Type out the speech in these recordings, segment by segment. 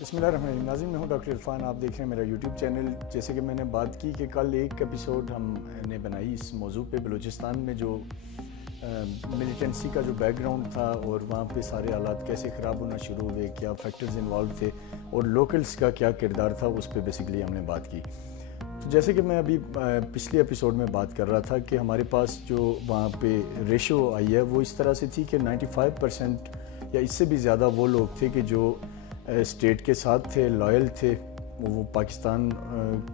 بسم اللہ الرحمن الرحیم. ناظرین، میں ہوں ڈاکٹر عرفان. آپ دیکھ رہے ہیں میرا یوٹیوب چینل. جیسے کہ میں نے بات کی کہ کل ایک ایپیسوڈ ہم نے بنائی اس موضوع پہ، بلوچستان میں جو ملیٹنسی کا جو بیک گراؤنڈ تھا اور وہاں پہ سارے حالات کیسے خراب ہونا شروع ہوئے، کیا فیکٹرز انوالو تھے اور لوکلز کا کیا کردار تھا، اس پہ بیسیکلی ہم نے بات کی. تو جیسے کہ میں ابھی پچھلے ایپیسوڈ میں بات کر رہا تھا کہ ہمارے پاس جو وہاں پہ ریشو آئی ہے وہ اس طرح سے تھی کہ 95% یا اس سے بھی زیادہ وہ لوگ تھے کہ جو اسٹیٹ کے ساتھ تھے، لائل تھے، وہ پاکستان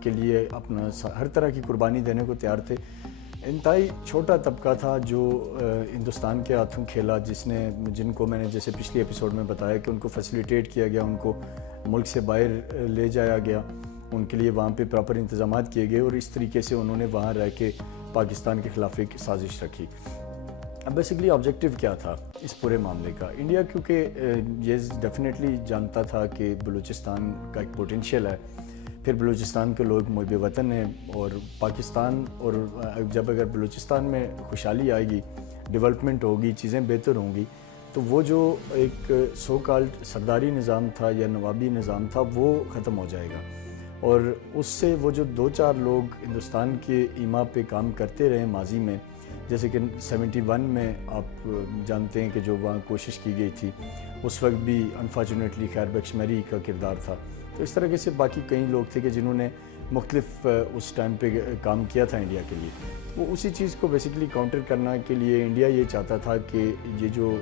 کے لیے اپنا ہر طرح کی قربانی دینے کو تیار تھے. انتہائی چھوٹا طبقہ تھا جو ہندوستان کے ہاتھوں کھیلا، جن کو میں نے جیسے پچھلی ایپیسوڈ میں بتایا کہ ان کو فیسیلیٹیٹ کیا گیا، ان کو ملک سے باہر لے جایا گیا، ان کے لیے وہاں پہ پراپر انتظامات کیے گئے اور اس طریقے سے انہوں نے وہاں رہ کے پاکستان کے خلاف ایک سازش رکھی. اب بیسیکلی آبجیکٹو کیا تھا اس پورے معاملے کا؟ انڈیا کیونکہ یہ ڈیفینیٹلی جانتا تھا کہ بلوچستان کا ایک پوٹینشیل ہے، پھر بلوچستان کے لوگ محب وطن ہیں، اور پاکستان اور جب اگر بلوچستان میں خوشحالی آئے گی، ڈیولپمنٹ ہوگی، چیزیں بہتر ہوں گی، تو وہ جو ایک سو کالڈ سرداری نظام تھا یا نوابی نظام تھا وہ ختم ہو جائے گا. اور اس سے وہ جو 2-4 لوگ ہندوستان کے ایما پہ کام کرتے رہے ماضی میں، جیسے کہ 71 میں آپ جانتے ہیں کہ جو وہاں کوشش کی گئی تھی، اس وقت بھی انفارچونیٹلی خیر بخش مری کا کردار تھا. تو اس طرح سے باقی کئی لوگ تھے کہ جنہوں نے مختلف اس ٹائم پہ کام کیا تھا انڈیا کے لیے. وہ اسی چیز کو بیسیکلی کاؤنٹر کرنے کے لیے انڈیا یہ چاہتا تھا کہ یہ جو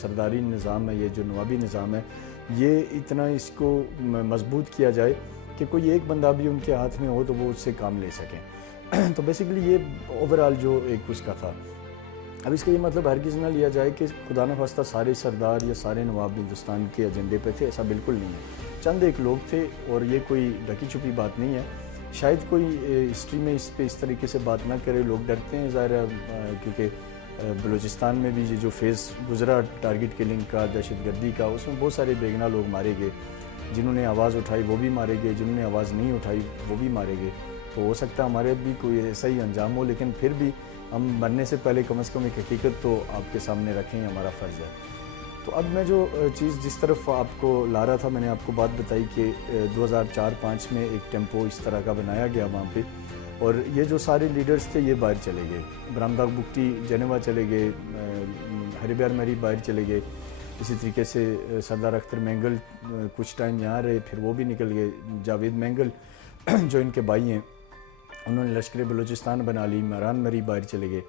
سرداری نظام ہے، یہ جو نوابی نظام ہے، یہ اتنا اس کو مضبوط کیا جائے کہ کوئی ایک بندہ بھی ان کے ہاتھ میں ہو تو وہ اس سے کام لے سکیں. تو بیسیکلی یہ اوورآل جو ایک اس کا تھا. اب اس کا یہ مطلب ہرگز نہ لیا جائے کہ خدا نخواستہ سارے سردار یا سارے نواب ہندوستان کے ایجنڈے پہ تھے، ایسا بالکل نہیں ہے. چند ایک لوگ تھے اور یہ کوئی ڈھکی چھپی بات نہیں ہے. شاید کوئی ہسٹری میں اس پہ اس طریقے سے بات نہ کرے، لوگ ڈرتے ہیں ظاہر ہے، کیونکہ بلوچستان میں بھی یہ جو فیز گزرا ٹارگٹ کلنگ کا، دہشت گردی کا، اس میں بہت سارے بے گناہ لوگ مارے گئے. جنہوں نے آواز اٹھائی وہ بھی مارے گئے، جنہوں نے آواز نہیں اٹھائی وہ بھی مارے گئے. تو ہو سکتا ہے ہمارے بھی کوئی ایسا ہی انجام ہو، لیکن پھر بھی ہم مرنے سے پہلے کم از کم ایک حقیقت تو آپ کے سامنے رکھیں، ہمارا فرض ہے. تو اب میں جو چیز جس طرف آپ کو لا رہا تھا، میں نے آپ کو بات بتائی کہ 2004-05 میں ایک ٹیمپو اس طرح کا بنایا گیا وہاں پہ، اور یہ جو سارے لیڈرز تھے یہ باہر چلے گئے. برہمداغ بگٹی جنیوا چلے گئے، ہریبیار مری باہر چلے گئے. اسی طریقے سے سردار اختر مینگل کچھ ٹائم یہاں رہے، پھر وہ بھی نکل گئے. جاوید مینگل جو ان کے بھائی ہیں، انہوں نے لشکر بلوچستان بنا لی. مہران مری باہر چلے گئے،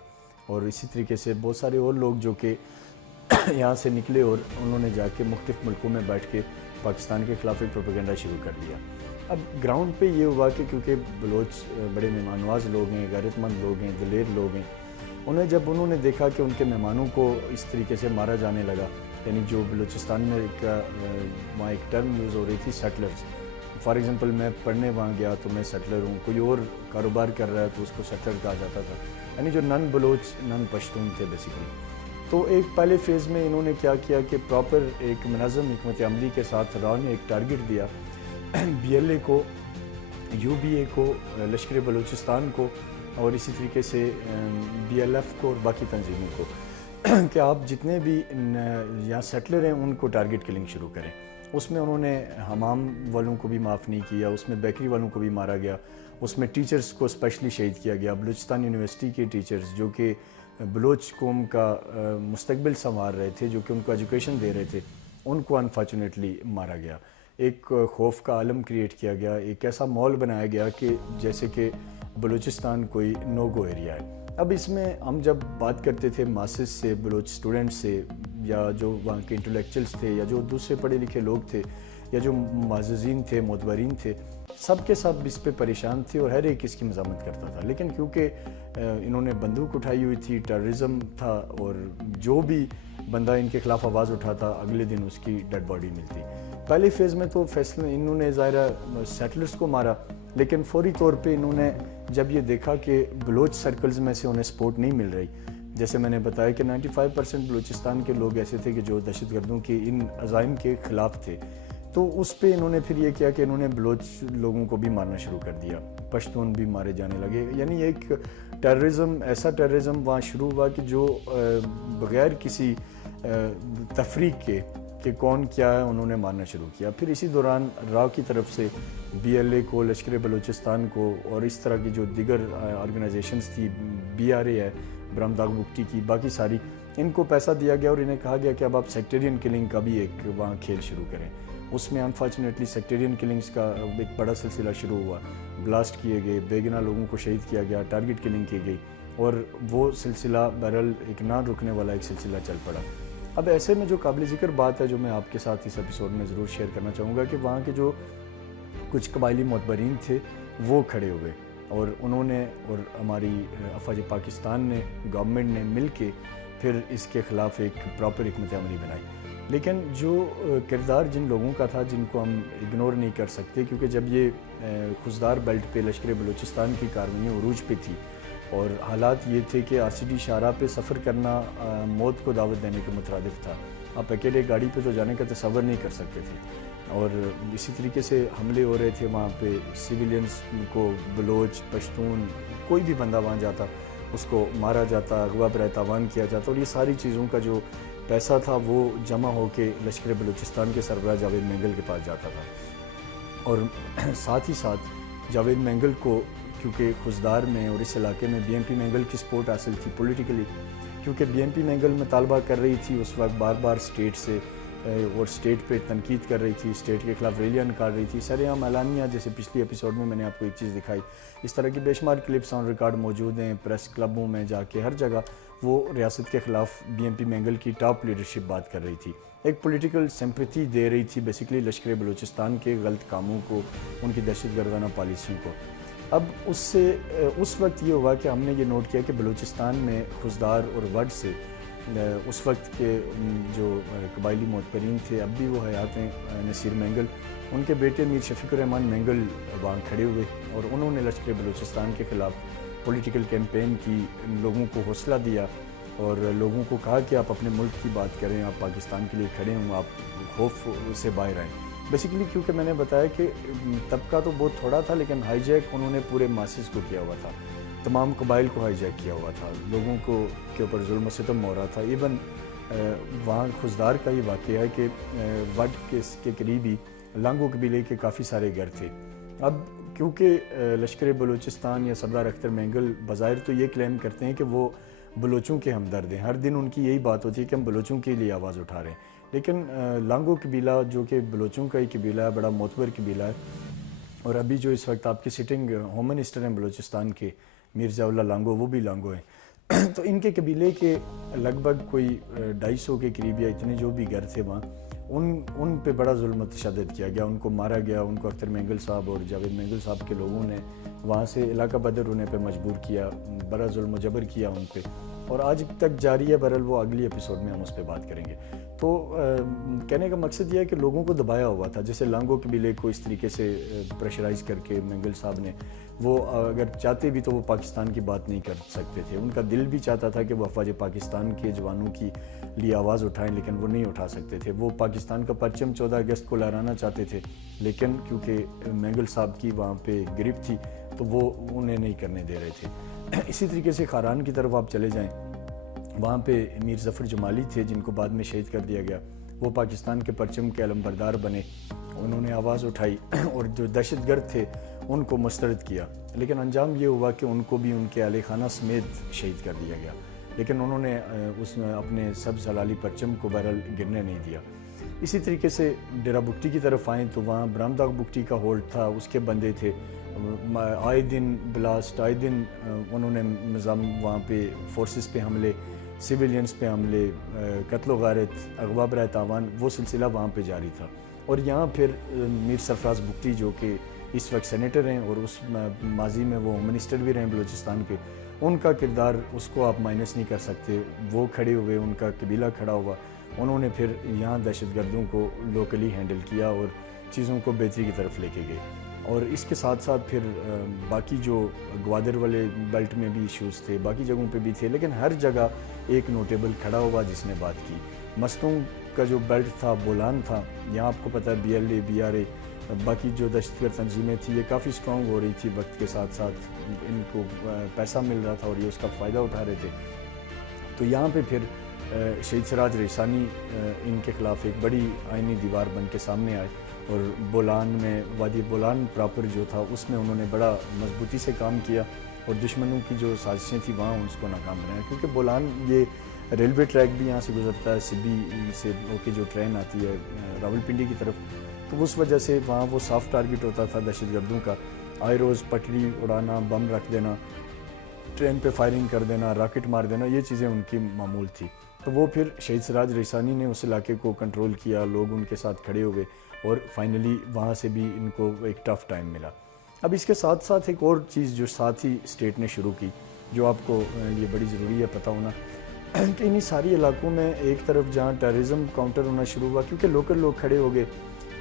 اور اسی طریقے سے بہت سارے اور لوگ جو کہ یہاں سے نکلے اور انہوں نے جا کے مختلف ملکوں میں بیٹھ کے پاکستان کے خلاف ایک پروپیگنڈا شروع کر دیا. اب گراؤنڈ پہ یہ ہوا کہ کیونکہ بلوچ بڑے مہمان نواز لوگ ہیں، غیرت مند لوگ ہیں، دلیر لوگ ہیں، انہوں نے دیکھا کہ ان کے مہمانوں کو اس طریقے سے مارا جانے لگا. یعنی جو بلوچستان میں وہاں ایک ٹرم یوز ہو رہی تھی، سیٹلرز. فار ایگزامپل میں پڑھنے وہاں گیا تو میں سیٹلر ہوں، کوئی اور کاروبار کر رہا ہے تو اس کو سیٹلر کہا جاتا تھا. یعنی جو نن بلوچ نن پشتون تھے بیسیکلی. تو ایک پہلے فیز میں انہوں نے کیا کیا کہ پراپر ایک منظم حکمت عملی کے ساتھ راؤ نے ایک ٹارگٹ دیا BLA کو، UBA کو، لشکر بلوچستان کو، اور اسی طریقے سے BLF کو اور باقی تنظیموں کو کہ آپ جتنے بھی یہاں سیٹلر ہیں ان کو ٹارگٹ کلنگ شروع کریں. اس میں انہوں نے حمام والوں کو بھی معاف نہیں کیا، اس میں بیکری والوں کو بھی مارا گیا، اس میں ٹیچرز کو اسپیشلی شہید کیا گیا. بلوچستان یونیورسٹی کے ٹیچرز جو کہ بلوچ قوم کا مستقبل سنوار رہے تھے، جو کہ ان کو ایجوکیشن دے رہے تھے، ان کو انفارچونیٹلی مارا گیا. ایک خوف کا عالم کریٹ کیا گیا، ایک ایسا ماحول بنایا گیا کہ جیسے کہ بلوچستان کوئی نو گو ایریا ہے. اب اس میں ہم جب بات کرتے تھے ماسز سے، بلوچ سٹوڈنٹ سے، یا جو وہاں کے انٹلیکچوئلس تھے، یا جو دوسرے پڑھے لکھے لوگ تھے، یا جو معززین تھے، معتبرین تھے، سب کے سب اس پہ پریشان تھے اور ہر ایک اس کی مذمت کرتا تھا. لیکن کیونکہ انہوں نے بندوق اٹھائی ہوئی تھی، ٹیررزم تھا، اور جو بھی بندہ ان کے خلاف آواز اٹھاتا اگلے دن اس کی ڈیڈ باڈی ملتی. پہلے فیز میں تو فیصلے انہوں نے ظاہرہ سیٹلرز کو مارا، لیکن فوری طور پہ انہوں نے جب یہ دیکھا کہ بلوچ سرکلز میں سے انہیں سپورٹ نہیں مل رہی، جیسے میں نے بتایا کہ 95% بلوچستان کے لوگ ایسے تھے کہ جو دہشت گردوں کے ان عزائم کے خلاف تھے، تو اس پہ انہوں نے پھر یہ کیا کہ انہوں نے بلوچ لوگوں کو بھی مارنا شروع کر دیا، پشتون بھی مارے جانے لگے. یعنی ایک ٹیررزم، ایسا ٹیررزم وہاں شروع ہوا کہ جو بغیر کسی تفریق کے کہ کون کیا ہے انہوں نے مارنا شروع کیا. پھر اسی دوران را کی طرف سے BLA کو, لشکر بلوچستان کو اور اس طرح کی جو دیگر آرگنائزیشنز تھی, BRA ہے برہم داغ بگٹی کی, باقی ساری, ان کو پیسہ دیا گیا اور انہیں کہا گیا کہ اب آپ سیکٹیرین کلنگ کا بھی ایک وہاں کھیل شروع کریں. اس میں انفارچونیٹلی سیکٹیرین کلنگز کا ایک بڑا سلسلہ شروع ہوا, بلاسٹ کیے گئے, بے گناہ لوگوں کو شہید کیا گیا, ٹارگٹ کلنگ کی گئی, اور وہ سلسلہ بہرحال ایک نہ رکنے والا ایک سلسلہ چل پڑا. اب ایسے میں جو قابل ذکر بات ہے جو میں آپ کے ساتھ اس ایپیسوڈ میں ضرور شیئر کرنا چاہوں گا کہ وہاں کے جو کچھ قبائلی معتبرین تھے وہ کھڑے ہوئے, اور انہوں نے اور ہماری افواج پاکستان نے, گورنمنٹ نے مل کے پھر اس کے خلاف ایک پراپر حکمت عملی بنائی. لیکن جو کردار جن لوگوں کا تھا جن کو ہم اگنور نہیں کر سکتے, کیونکہ جب یہ خزدار بیلٹ پہ لشکر بلوچستان کی کاروائیاں عروج پہ تھی اور حالات یہ تھے کہ RCD شاہراہ پہ سفر کرنا موت کو دعوت دینے کے مترادف تھا. آپ اکیلے گاڑی پہ تو جانے کا تصور نہیں کر سکتے تھے, اور اسی طریقے سے حملے ہو رہے تھے وہاں پہ سویلینز کو, بلوچ, پشتون, کوئی بھی بندہ وہاں جاتا اس کو مارا جاتا, اغوا برائے تاوان کیا جاتا, اور یہ ساری چیزوں کا جو پیسہ تھا وہ جمع ہو کے لشکر بلوچستان کے سربراہ جاوید مینگل کے پاس جاتا تھا. اور ساتھ ہی ساتھ جاوید مینگل کو, کیونکہ خزدار میں اور اس علاقے میں BNP مینگل کی سپورٹ حاصل تھی پولیٹیکلی, کیونکہ BNP مینگل مطالبہ کر رہی تھی اس وقت بار بار اسٹیٹ سے, اور اسٹیٹ پہ تنقید کر رہی تھی, اسٹیٹ کے خلاف ریلیاں نکال رہی تھی, سر عام اعلانیہ, جیسے پچھلی ایپیسوڈ میں نے آپ کو ایک چیز دکھائی, اس طرح کی بے شمار کلپس آن ریکارڈ موجود ہیں, پریس کلبوں میں جا کے ہر جگہ وہ ریاست کے خلاف BNP مینگل کی ٹاپ لیڈرشپ بات کر رہی تھی, ایک پولیٹیکل سمپیتھی دے رہی تھی بیسیکلی لشکر بلوچستان کے غلط کاموں کو, ان کی دہشت گردانہ پالیسیوں کو. اب اس وقت یہ ہوا کہ ہم نے یہ نوٹ کیا کہ بلوچستان میں خزدار اور وڈ سے اس وقت کے جو قبائلی معتبرین تھے, اب بھی وہ حیات ہیں, نصیر مینگل, ان کے بیٹے میر شفیق الرحمان مینگل وہاں کھڑے ہوئے, اور انہوں نے لشکر بلوچستان کے خلاف پولیٹیکل کیمپین کی, لوگوں کو حوصلہ دیا اور لوگوں کو کہا کہ آپ اپنے ملک کی بات کریں, آپ پاکستان کے لیے کھڑے ہوں, آپ خوف سے باہر آئیں. بیسیکلی کیونکہ میں نے بتایا کہ طبقہ تو بہت تھوڑا تھا, لیکن ہائی جیک انہوں نے پورے ماسز کو کیا ہوا تھا, تمام قبائل کو ہائی جیک کیا ہوا تھا, لوگوں کو کے اوپر ظلم و ستم ہو رہا تھا. ایون وہاں خزدار کا یہ واقعہ ہے کہ وڈ کے قریب ہی لانگو قبیلے کے کافی سارے گھر تھے. اب کیونکہ لشکر بلوچستان یا سردار اختر مینگل بظاہر تو یہ کلیم کرتے ہیں کہ وہ بلوچوں کے ہمدرد ہیں, ہر دن ان کی یہی بات ہوتی ہے کہ ہم بلوچوں کے لیے آواز اٹھا رہے ہیں, لیکن لانگو قبیلہ جو کہ بلوچوں کا ہی قبیلہ ہے, بڑا معتبر قبیلہ ہے, اور ابھی جو اس وقت آپ کے سٹنگ ہوم منسٹر ہیں بلوچستان کے مرزا اللہ لانگو, وہ بھی لانگو ہیں. تو ان کے قبیلے کے لگ بھگ کوئی 250 کے قریب یا اتنے جو بھی گھر تھے وہاں, ان پہ بڑا ظلم و تشدد کیا گیا, ان کو مارا گیا, ان کو اختر مینگل صاحب اور جاوید مینگل صاحب کے لوگوں نے وہاں سے علاقہ بدر ہونے پہ مجبور کیا, بڑا ظلم و جبر کیا ان پہ, اور آج تک جاری ہے. بہرحال وہ اگلی ایپیسوڈ میں ہم اس پہ بات کریں گے. تو کہنے کا مقصد یہ ہے کہ لوگوں کو دبایا ہوا تھا, جیسے لانگو قبیلے کو اس طریقے سے پریشرائز کر کے مینگل صاحب نے, وہ اگر چاہتے بھی تو وہ پاکستان کی بات نہیں کر سکتے تھے, ان کا دل بھی چاہتا تھا کہ وہ افواج پاکستان کے جوانوں کی لیے آواز اٹھائیں, لیکن وہ نہیں اٹھا سکتے تھے. وہ پاکستان کا پرچم 14 اگست کو لہرانا چاہتے تھے, لیکن کیونکہ مینگل صاحب کی وہاں پہ گرپ تھی تو وہ انہیں نہیں کرنے دے رہے تھے. اسی طریقے سے خاران کی طرف آپ چلے جائیں, وہاں پہ میر ظفر جمالی تھے جن کو بعد میں شہید کر دیا گیا, وہ پاکستان کے پرچم کے علمبردار بنے, انہوں نے آواز اٹھائی اور جو دہشت گرد تھے ان کو مسترد کیا, لیکن انجام یہ ہوا کہ ان کو بھی ان کے اہل خانہ سمیت شہید کر دیا گیا, لیکن انہوں نے اپنے سبز حلالی پرچم کو بہرحال گرنے نہیں دیا. اسی طریقے سے ڈیرہ بگٹی کی طرف آئیں تو وہاں برہم داغ بگٹی کا ہولڈ تھا, اس کے بندے تھے, آئے دن بلاسٹ, آئے دن انہوں نے نظام وہاں پہ فورسز پہ حملے, سویلینز پہ حملے, قتل و غارت, اغوا برائے تاوان, وہ سلسلہ وہاں پہ جاری تھا. اور یہاں پھر میر سرفراز بگٹی جو کہ اس وقت سینیٹر ہیں اور اس ماضی میں وہ منسٹر بھی رہے بلوچستان کے, ان کا کردار اس کو آپ مائنس نہیں کر سکتے. وہ کھڑے ہوئے, ان کا قبیلہ کھڑا ہوا, انہوں نے پھر یہاں دہشت گردوں کو لوکلی ہینڈل کیا اور چیزوں کو بہتری کی طرف لے کے گئے. اور اس کے ساتھ ساتھ پھر باقی جو گوادر والے بیلٹ میں بھی ایشوز تھے, باقی جگہوں پہ بھی تھے, لیکن ہر جگہ ایک نوٹیبل کھڑا ہوا جس نے بات کی. مستوں کا جو بیلٹ تھا, بولان تھا, یہاں آپ کو پتہ ہے BLA, BRA, باقی جو دہشت گرد تنظیمیں تھیں یہ کافی سٹرونگ ہو رہی تھی وقت کے ساتھ ساتھ, ان کو پیسہ مل رہا تھا اور یہ اس کا فائدہ اٹھا رہے تھے. تو یہاں پہ پھر شہید سراج ریسانی ان کے خلاف ایک بڑی آئینی دیوار بن کے سامنے آئے، اور بولان میں وادی بولان پراپر جو تھا اس میں انہوں نے بڑا مضبوطی سے کام کیا، اور دشمنوں کی جو سازشیں تھیں وہاں اس کو ناکام بنایا، کیونکہ بولان یہ ریلوے ٹریک بھی یہاں سے گزرتا ہے، سبی سے ہو کے جو ٹرین آتی ہے راولپنڈی کی طرف، تو اس وجہ سے وہاں وہ سافٹ ٹارگٹ ہوتا تھا دہشت گردوں کا۔ آئے روز پٹڑی اڑانا، بم رکھ دینا، ٹرین پہ فائرنگ کر دینا، راکٹ مار دینا، یہ چیزیں ان کی معمول تھی۔ تو وہ پھر شہید سراج ریسانی نے اس علاقے کو کنٹرول کیا، لوگ ان کے ساتھ کھڑے ہوئے، اور فائنلی وہاں سے بھی ان کو ایک ٹف ٹائم ملا۔ اب اس کے ساتھ ساتھ ایک اور چیز جو ساتھ ہی اسٹیٹ نے شروع کی، جو آپ کو یہ بڑی ضروری ہے پتہ ہونا، کہ انہی ساری علاقوں میں ایک طرف جہاں ٹیررزم کاؤنٹر ہونا شروع ہوا، کیونکہ لوکل لوگ کھڑے ہو گئے،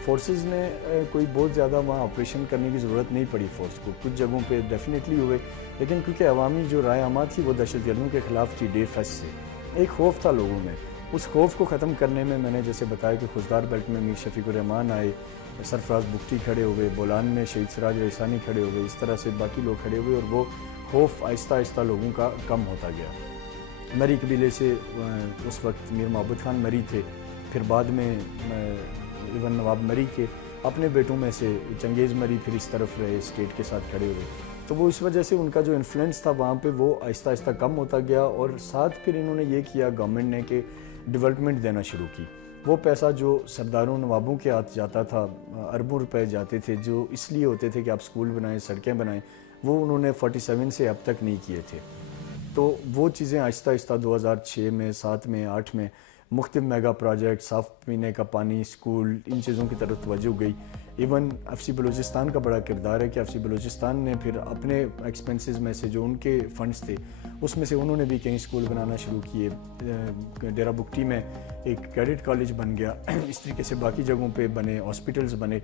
فورسز نے کوئی بہت زیادہ وہاں آپریشن کرنے کی ضرورت نہیں پڑی فورس کو، کچھ جگہوں پہ ڈیفینیٹلی ہوئے، لیکن کیونکہ عوامی جو رائے عامہ تھی وہ دہشت گردوں کے خلاف تھی ڈے فیسٹ سے، ایک خوف تھا لوگوں میں۔ اس خوف کو ختم کرنے میں نے جیسے بتایا کہ خضدار بیلٹ میں میر شفیق الرحمان آئے، سرفراز بگٹی کھڑے ہوئے، بولان میں شہید سراج ریسانی کھڑے ہوئے، اس طرح سے باقی لوگ کھڑے ہوئے، اور وہ خوف آہستہ آہستہ لوگوں کا کم ہوتا گیا۔ مری قبیلے سے اس وقت میر محبت خان مری تھے، پھر بعد میں ایون نواب مری کے اپنے بیٹوں میں سے چنگیز مری پھر اس طرف رہے، اسٹیٹ کے ساتھ کھڑے ہوئے، تو وہ اس وجہ سے ان کا جو انفلوئنس تھا وہاں پہ وہ آہستہ آہستہ کم ہوتا گیا، اور ساتھ پھر انہوں نے یہ کیا گورنمنٹ نے کہ ڈیولپمنٹ دینا شروع کی۔ وہ پیسہ جو سرداروں نوابوں کے ہاتھ جاتا تھا، اربوں روپے جاتے تھے، جو اس لیے ہوتے تھے کہ آپ سکول بنائیں، سڑکیں بنائیں، وہ انہوں نے 47 سے اب تک نہیں کیے تھے۔ تو وہ چیزیں آہستہ آہستہ 2006 میں، 7 میں، 8 میں مختلف میگا پروجیکٹ، صاف پینے کا پانی، سکول، ان چیزوں کی طرف توجہ گئی۔ ایون ایف سی بلوچستان کا بڑا کردار ہے کہ ایف سی بلوچستان نے پھر اپنے ایکسپنسز میں سے جو ان کے فنڈز تھے اس میں سے انہوں نے بھی کئی سکول بنانا شروع کیے۔ ڈیرہ بگٹی میں ایک کیڈٹ کالج بن گیا، اس طریقے سے باقی جگہوں پہ بنے، ہاسپٹلز بنے،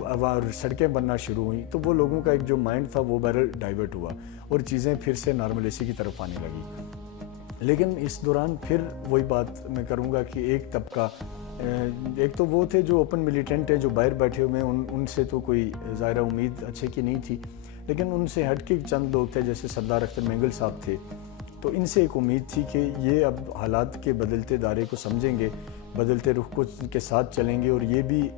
اور سڑکیں بننا شروع ہوئیں، تو وہ لوگوں کا ایک جو مائنڈ تھا وہ بہرحال ڈائیورٹ ہوا، اور چیزیں پھر سے نارملیسی کی طرف آنے لگی۔ لیکن اس دوران پھر وہی بات میں کروں گا کہ ایک طبقہ، ایک تو وہ تھے جو اوپن ملیٹنٹ ہیں، جو باہر بیٹھے ہوئے ہیں، ان سے تو کوئی ظاہرہ امید اچھے کی نہیں تھی، لیکن ان سے ہٹ کے چند لوگ تھے جیسے سردار اختر مینگل صاحب تھے، تو ان سے ایک امید تھی کہ یہ اب حالات کے بدلتے دائرے کو سمجھیں گے، بدلتے رخ کو کے ساتھ چلیں گے، اور یہ بھی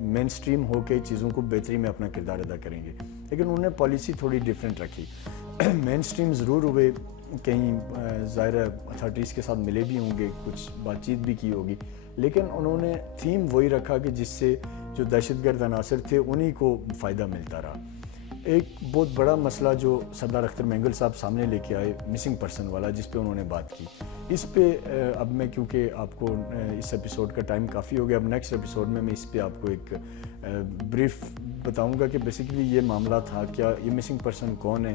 مین سٹریم ہو کے چیزوں کو بہتری میں اپنا کردار ادا کریں گے۔ لیکن انہوں نے پالیسی تھوڑی ڈیفرنٹ رکھی، مین سٹریم ضرور ہوئے، کہیں ظاہر اتھارٹیز کے ساتھ ملے بھی ہوں گے، کچھ بات چیت بھی کی ہوگی، لیکن انہوں نے تھیم وہی رکھا کہ جس سے جو دہشت گرد عناصر تھے انہی کو فائدہ ملتا رہا۔ ایک بہت بڑا مسئلہ جو سردار اختر مینگل صاحب سامنے لے کے آئے، مسنگ پرسن والا، جس پہ انہوں نے بات کی، اس پہ اب میں کیونکہ آپ کو اس ایپیسوڈ کا ٹائم کافی ہو گیا، اب نیکسٹ ایپیسوڈ میں اس پہ آپ کو ایک بریف بتاؤں گا کہ بیسیکلی یہ معاملہ تھا کیا، یہ مسنگ پرسن کون ہے،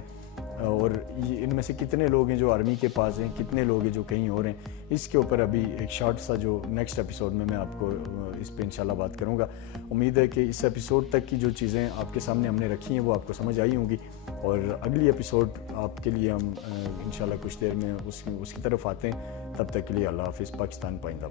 اور ان میں سے کتنے لوگ ہیں جو آرمی کے پاس ہیں، کتنے لوگ ہیں جو کہیں اور ہیں، اس کے اوپر ابھی ایک شارٹ سا جو نیکسٹ ایپیسوڈ میں آپ کو اس پہ انشاءاللہ بات کروں گا۔ امید ہے کہ اس ایپیسوڈ تک کی جو چیزیں آپ کے سامنے ہم نے رکھی ہیں وہ آپ کو سمجھ آئی ہوں گی، اور اگلی ایپیسوڈ آپ کے لیے ہم انشاءاللہ کچھ دیر میں اس کی طرف آتے ہیں۔ تب تک کے لیے اللہ حافظ۔ پاکستان پائندہ۔